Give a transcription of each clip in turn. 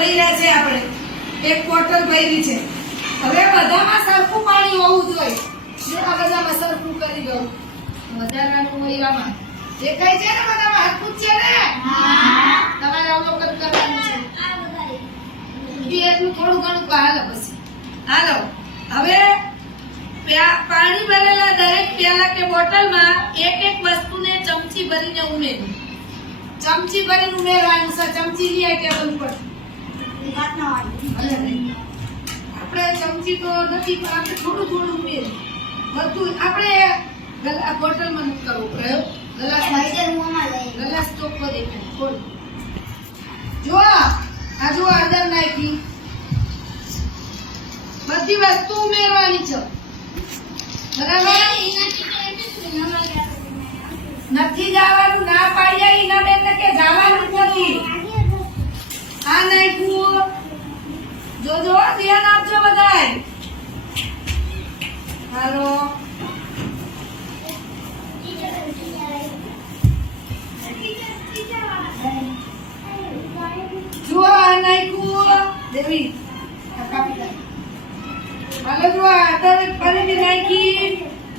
ભર્યા છે આપણે, એક બોટલ ભરી છે. હવે બધામાં સરખું પાણી હોવું જોઈએ. જો આ બધામાં સરખું કરી દઉં, વધારાનું હોય આમાં દેખાય છે ને, બધામાં હરખું જ છે ને. તમારે અવલોકન કરવાનું છે. એટલું થોડું ઘણું હાલો. પછી હાલો, હવે પાણી ભરેલા દરેક પ્યાલા કે બોટલમાં એક એક વસ્તુને ચમચી ભરીને ઉમેરવું. ચમચી ભરીને ઉમેરવાનું છે. ચમચી લઈએ ટેબલ ઉપર. આપણે ચમચી તો નથી, પણ આપણે થોડું થોડું ઉમેરીએ. બધું આપણે બોટલમાં નથી કરવું પ્રયોગ. ગલાસ ચોખ્ખો દેખાય. ખોલ. જો આ જો હળદર નાખી, બધી વસ્તુ ઉમેરવાની છે. બરાબર? નથી જવાનું, ના પાડ્યા ઈના બેન કે જવાનું નથી. આ નાખ્યું. જોજો ધ્યાન આપજો બધાય. હાલો, જો આ નાખ્યું દેવી. હાલો જો આ ફરીથી નાખી.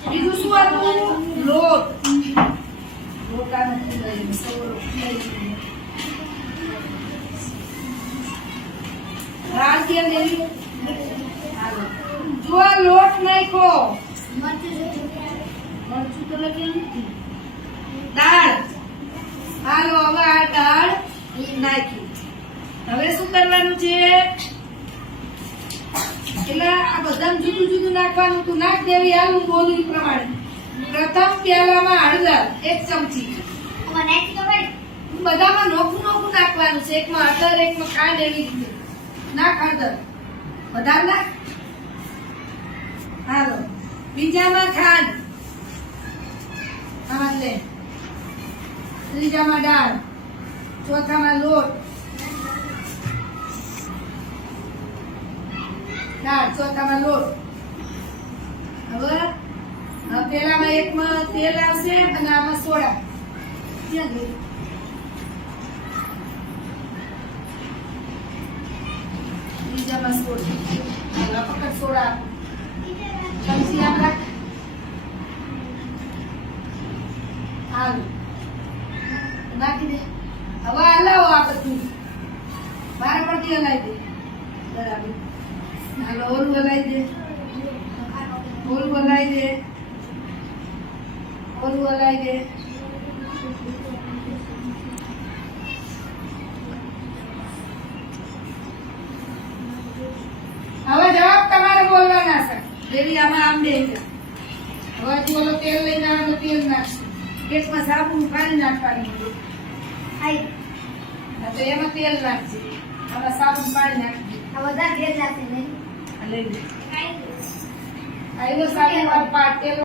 બીજું શું હતું? લોટ. લોટા નથી લઈ સૌરો રાજ્ય દેવી. હાલો જો આ લોટ નાખ્યો. મરચું તો લખ્યું નથી. દાળ. હાલો હવે આ દાળ નાખી. હવે શું કરવાનું છે? એટલે આ બધા જુદું જુદું નાખવાનું. તું નાખ દેવી. હાલ હું બોલું એ પ્રમાણે. પ્રથમ પ્યાલામાં હળદર 1 ચમચી. બધામાં નોખું નોખું નાખવાનું છે. એકમાં હળદર, એકમાં ખાંડ, એવી રીતે નાખ હળદર. વધારે નાખ. હાલો, બીજામાં ખાંડ. આમાં લે. ત્રીજામાં દાળ. ચોથામાં લોટ. દાળ ચોથામાં લોટ. હવે પેલામાં એકમાં તેલ આવશે અને આમાં સોડા. ક્યાં ગયું? બીજામાં સોડા. પકડ સોડા. ચમચી આમ રાખ. હાલો નાખી દે. હવે હલાવો આ બધું. મારા પરથી હલાવી દે. બરાબર. હાલો ઓલું હલાવી દે. ઓલું હલાવી દે. ઓલું હલાવી દે. હવે જવાબ તમારે બોલવાના છે. દેવી આમાં આમ દે. હવે ઓલો તેલ લઈને આવવાનું. તેલ નાખશે. પેટમાં સાબુ પાણી નાખવાનું. તો એમાં તેલ નાખશે. આમાં સાબુ પાણી નાખી. આ બધા તેલ નાખી લઈ લે. સાબુ તેલ